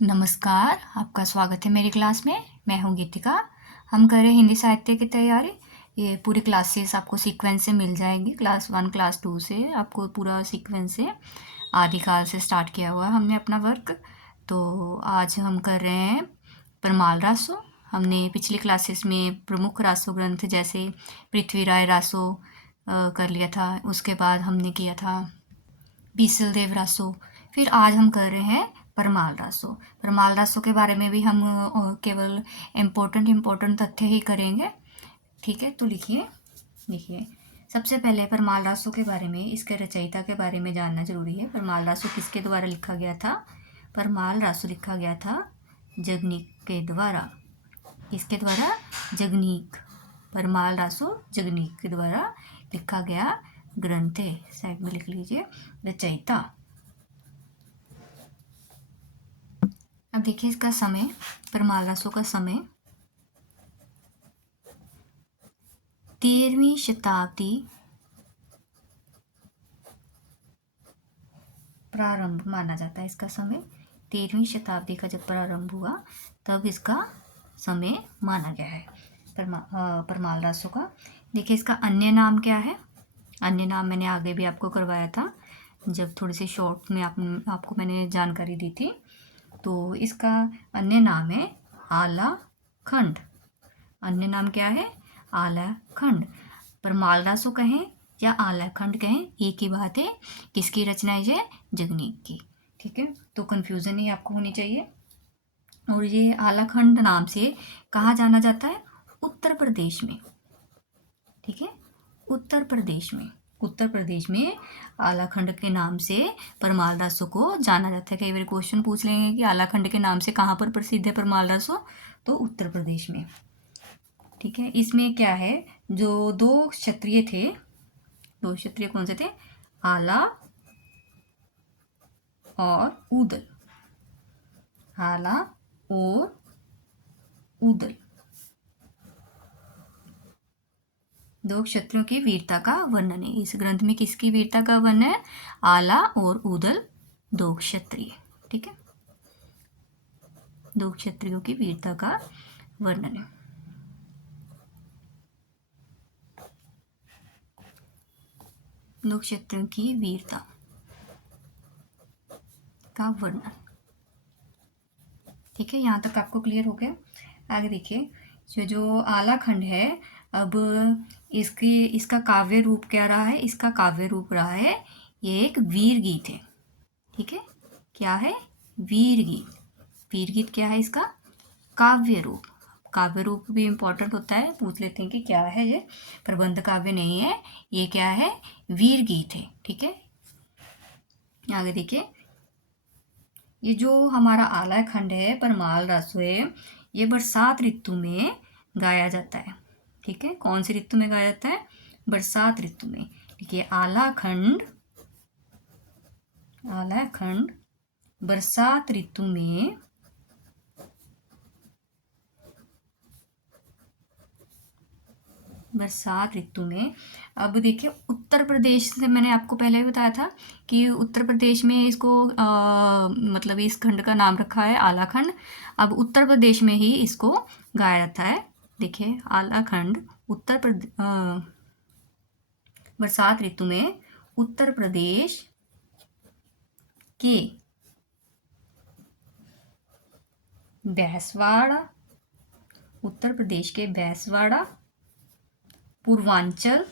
नमस्कार, आपका स्वागत है मेरी क्लास में। मैं हूँ गीतिका। हम कर रहे हैं हिंदी साहित्य की तैयारी। ये पूरी क्लासेस आपको सीक्वेंस से मिल जाएंगी। क्लास 1 क्लास 2 से आपको पूरा सीक्वेंस से आदिकाल से स्टार्ट किया हुआ है हमने अपना वर्क। तो आज हम कर रहे हैं परमाल रासो। हमने पिछली क्लासेस में प्रमुख रासो ग्रंथ जैसे पृथ्वीराय रासो कर लिया था। उसके बाद हमने किया था बीसल देव रासो। फिर आज हम कर रहे हैं परमाल रासो। परमाल रासो के बारे में भी हम केवल इम्पोर्टेंट तथ्य ही करेंगे। ठीक है, तो लिखिए सबसे पहले परमाल रासो के बारे में, इसके रचयिता के बारे में जानना जरूरी है। परमाल रासो किसके द्वारा लिखा गया था? परमाल रासो लिखा गया था जगनीक के द्वारा। किसके द्वारा? जगनीक। परमाल रासो जगनीक के द्वारा लिखा गया ग्रंथ है। साइड में लिख लीजिए रचयिता। अब देखिए इसका समय, परमाल रासो का समय 13वीं शताब्दी प्रारंभ माना जाता है। इसका समय 13वीं शताब्दी का जब प्रारंभ हुआ तब इसका समय माना गया है परमाल रासो का। देखिए इसका अन्य नाम क्या है? अन्य नाम मैंने आगे भी आपको करवाया था जब थोड़ी सी शॉर्ट में आपको मैंने जानकारी दी थी। तो इसका अन्य नाम है आला खंड। अन्य नाम क्या है? आला खंड। परमाल रासो कहें या आला खंड कहें, एक ही बात है। किसकी रचना है ये? जगनीक की। ठीक है, तो कंफ्यूजन नहीं आपको होनी चाहिए। और ये आला खंड नाम से कहाँ जाना जाता है? उत्तर प्रदेश में। ठीक है, उत्तर प्रदेश में। उत्तर प्रदेश में आलाखंड के नाम से परमाल रासो को जाना जाता है। कई बार क्वेश्चन पूछ लेंगे कि आलाखंड के नाम से कहाँ पर प्रसिद्ध है परमाल रासो, तो उत्तर प्रदेश में। ठीक है, इसमें क्या है, जो दो क्षत्रिय थे, दो क्षत्रिय कौन से थे? आला और उदल। आला और उदल, दो क्षत्रियों की वीरता का वर्णन है। इस ग्रंथ में किसकी वीरता का वर्णन है? आला और उदल, दो क्षत्रिय। ठीक है, दो क्षत्रियों की वीरता का वर्णन है। दो क्षत्रियों की वीरता का वर्णन। ठीक है, यहाँ तक आपको क्लियर हो गया। आगे देखिए, जो आला खंड है, अब इसका काव्य रूप क्या रहा है? इसका काव्य रूप रहा है, ये एक वीर गीत है। ठीक है, क्या है? वीर गीत। वीर गीत क्या है इसका? काव्य रूप। काव्य रूप भी इंपॉर्टेंट होता है, पूछ लेते हैं कि क्या है ये। प्रबंध काव्य नहीं है ये, क्या है? वीर गीत है। ठीक है, आगे देखिए, ये जो हमारा आला खंड है, परमाल रासो है, ये बरसात ऋतु में गाया जाता है। ठीक है, कौन सी ऋतु में गाया जाता है? बरसात ऋतु में। देखिए आला खंड बरसात ऋतु में अब देखिए उत्तर प्रदेश से, मैंने आपको पहले भी बताया था कि उत्तर प्रदेश में इसको मतलब इस खंड का नाम रखा है आला खंड। अब उत्तर प्रदेश में ही इसको गाया जाता है। देखिए आला खंड बरसात ऋतु में उत्तर प्रदेश के बैसवाड़ा, उत्तर प्रदेश के बैसवाड़ा, पूर्वांचल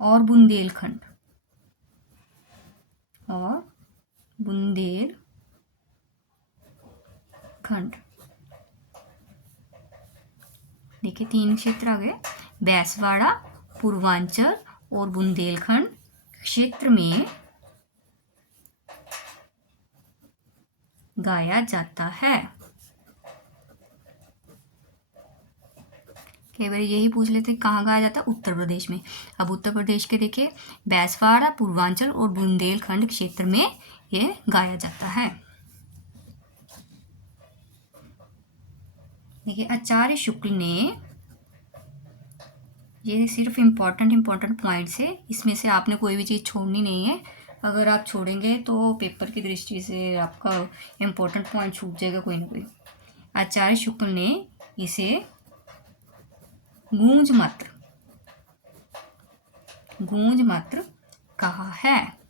और बुंदेलखंड देखिए 3 क्षेत्र आ गए। बैसवाड़ा, पूर्वांचल और बुंदेलखंड क्षेत्र में गाया जाता है। कई बार यही पूछ लेते कहाँ गाया जाता है? उत्तर प्रदेश में। अब उत्तर प्रदेश के देखिए बैसवाड़ा, पूर्वांचल और बुंदेलखंड क्षेत्र में ये गाया जाता है। देखिए आचार्य शुक्ल ने, ये सिर्फ इम्पोर्टेंट पॉइंट्स है, इसमें से आपने कोई भी चीज़ छोड़नी नहीं है। अगर आप छोड़ेंगे तो पेपर की दृष्टि से आपका इम्पोर्टेंट पॉइंट छूट जाएगा कोई ना कोई। आचार्य शुक्ल ने इसे गूंज मात्र कहा है।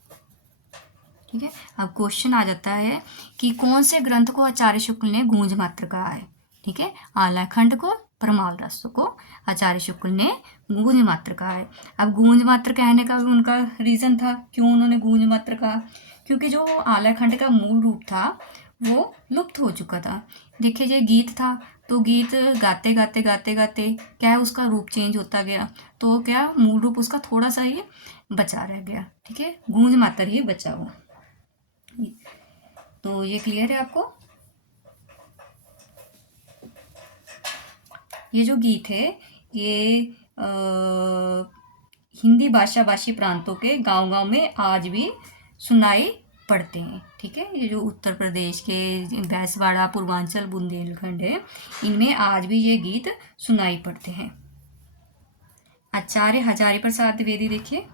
ठीक है, अब क्वेश्चन आ जाता है कि कौन से ग्रंथ को आचार्य शुक्ल ने गूंज मात्र कहा है। ठीक है, आलाखंड को, परमाल रस को आचार्य शुक्ल ने गूंज मात्र कहा है। अब गूंज मात्र कहने का भी उनका रीजन था, क्यों उन्होंने गूंज मात्र कहा, क्योंकि जो आलाखंड का मूल रूप था वो लुप्त हो चुका था। देखिए, ये गीत था, तो गीत गाते गाते गाते गाते क्या है, उसका रूप चेंज होता गया, तो क्या मूल रूप उसका थोड़ा सा ही बचा रह गया। ठीक है, गूंज मात्र ही बचा हुआ। तो ये क्लियर है आपको। ये जो गीत है ये हिंदी भाषा भाषी प्रांतों के गांव-गांव में आज भी सुनाई पड़ते हैं। ठीक है, ये जो उत्तर प्रदेश के बैसवाड़ा, पूर्वांचल, बुंदेलखंड है, इनमें आज भी ये गीत सुनाई पड़ते हैं। आचार्य हजारी प्रसाद द्विवेदी, देखिए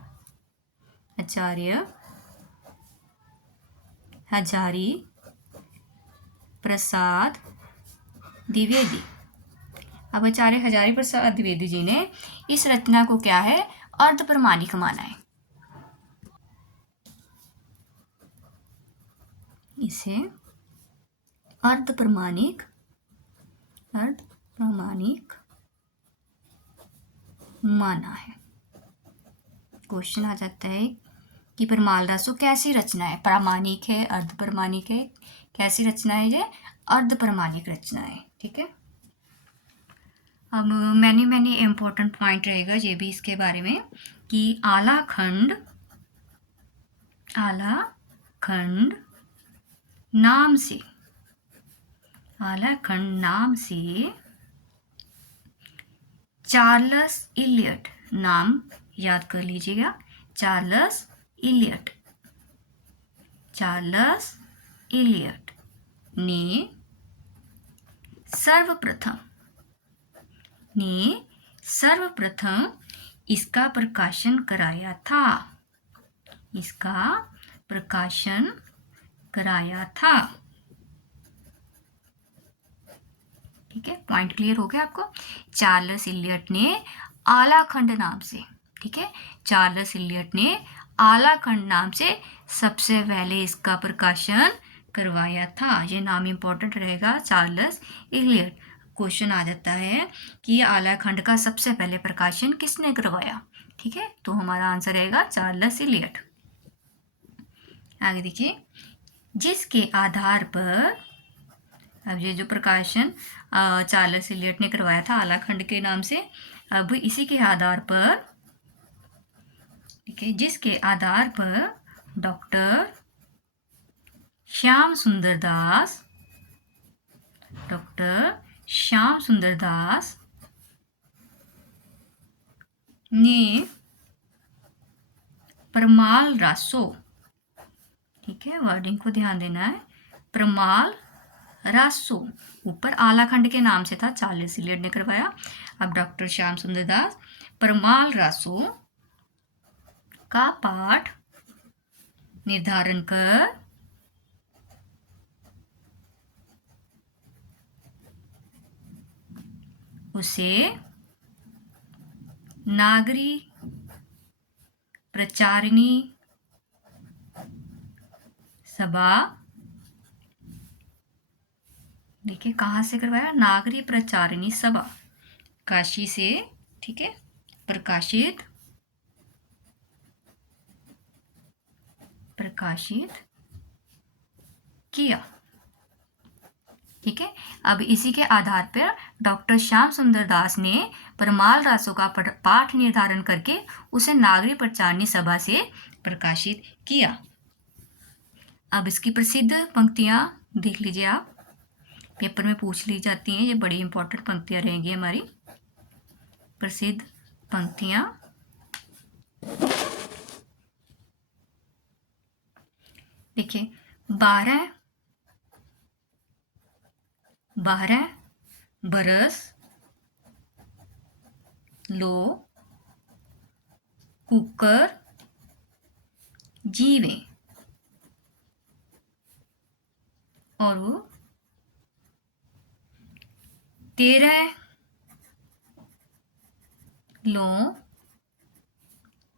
आचार्य हजारी प्रसाद द्विवेदी। अब आचार्य हजारी प्रसाद द्विवेदी जी ने इस रचना को क्या है, अर्ध प्रमाणिक माना है। इसे अर्ध प्रमाणिक माना है। क्वेश्चन आ जाता है कि परमाल रसो कैसी रचना है, प्रामाणिक है, अर्ध प्रमाणिक है, कैसी रचना है ये, अर्ध प्रमाणिक रचना है। ठीक है, अब मैंने इम्पोर्टेंट पॉइंट रहेगा ये भी इसके बारे में कि आलाखंड नाम से चार्ल्स इलियट, नाम याद कर लीजिएगा, चार्ल्स इलियट ने सर्वप्रथम इसका प्रकाशन कराया था। ठीक है, पॉइंट क्लियर हो गया आपको। चार्ल्स इलियट ने आलाखंड नाम से, ठीक है, चार्ल्स इलियट ने आलाखंड नाम से सबसे पहले इसका प्रकाशन करवाया था। ये नाम इंपॉर्टेंट रहेगा, चार्ल्स इलियट। क्वेश्चन आ जाता है कि आलाखंड का सबसे पहले प्रकाशन किसने करवाया। ठीक है, तो हमारा आंसर रहेगा चार्ल्स इलियट। आगे देखिए, जिसके आधार पर, अब ये जो प्रकाशन चार्ल्स इलियट ने करवाया था आलाखंड के नाम से, अब इसी के आधार पर, ठीक है, जिसके आधार पर डॉक्टर श्याम सुंदर दास ने परमाल रासो, ठीक है, वर्डिंग को ध्यान देना है, परमाल रासो, ऊपर आलाखंड के नाम से था, चार्ल्स इलियट ने करवाया। अब डॉक्टर श्याम सुंदर दास परमाल रासो का पाठ निर्धारण कर उसे नागरी प्रचारिणी सभा, देखिए कहाँ से करवाया, नागरी प्रचारिणी सभा, काशी से, ठीक है, प्रकाशित किया। ठीक है, अब इसी के आधार पर डॉक्टर श्याम सुंदर दास ने परमाल रासो का पाठ निर्धारण करके उसे नागरी प्रचारिणी सभा से प्रकाशित किया। अब इसकी प्रसिद्ध पंक्तियां देख लीजिए आप, पेपर में पूछ ली जाती हैं, ये बड़ी इंपॉर्टेंट पंक्तियां रहेंगी हमारी। प्रसिद्ध पंक्तियां, देखिए, 12 बरस लो कुकर जीवे, और वो 13 लों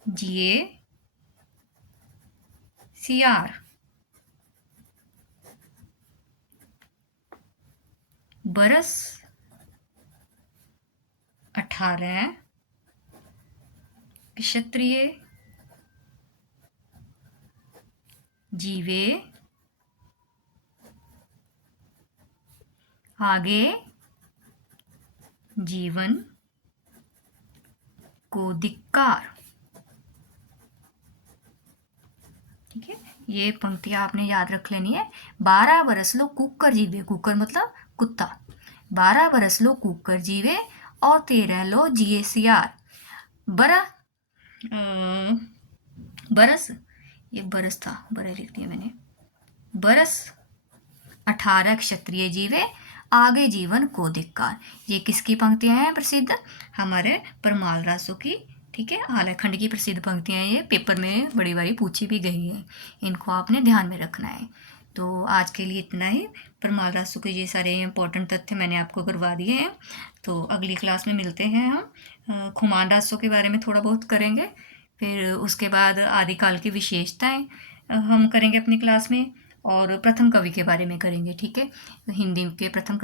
जिए सियार, बरस 18 क्षत्रिय जीवे आगे जीवन को धिक्कार। ठीक है, ये पंक्तियां आपने याद रख लेनी है। 12 बरस लो कुकर जीवे, कुकर मतलब कुत्ता। 12 बरस लो कुकर जीवे और 13 लो जिए सियार। बरस, ये बरस था, बड़े लिख दिया मैंने। बरस 18 क्षत्रिय जीवे आगे जीवन को धिक्कार। ये किसकी पंक्तियां हैं प्रसिद्ध? हमारे परमाल रासो की। ठीक है, आलेखंड की प्रसिद्ध पंक्तियां ये पेपर में बड़ी बारी पूछी भी गई है, इनको आपने ध्यान में रखना है। तो आज के लिए इतना ही। परमाल रासो के ये सारे इंपॉर्टेंट तथ्य मैंने आपको करवा दिए हैं। तो अगली क्लास में मिलते हैं हम। खुमान रासो के बारे में थोड़ा बहुत करेंगे, फिर उसके बाद आदिकाल की विशेषताएं हम करेंगे अपनी क्लास में, और प्रथम कवि के बारे में करेंगे। ठीक है, हिंदी के प्रथम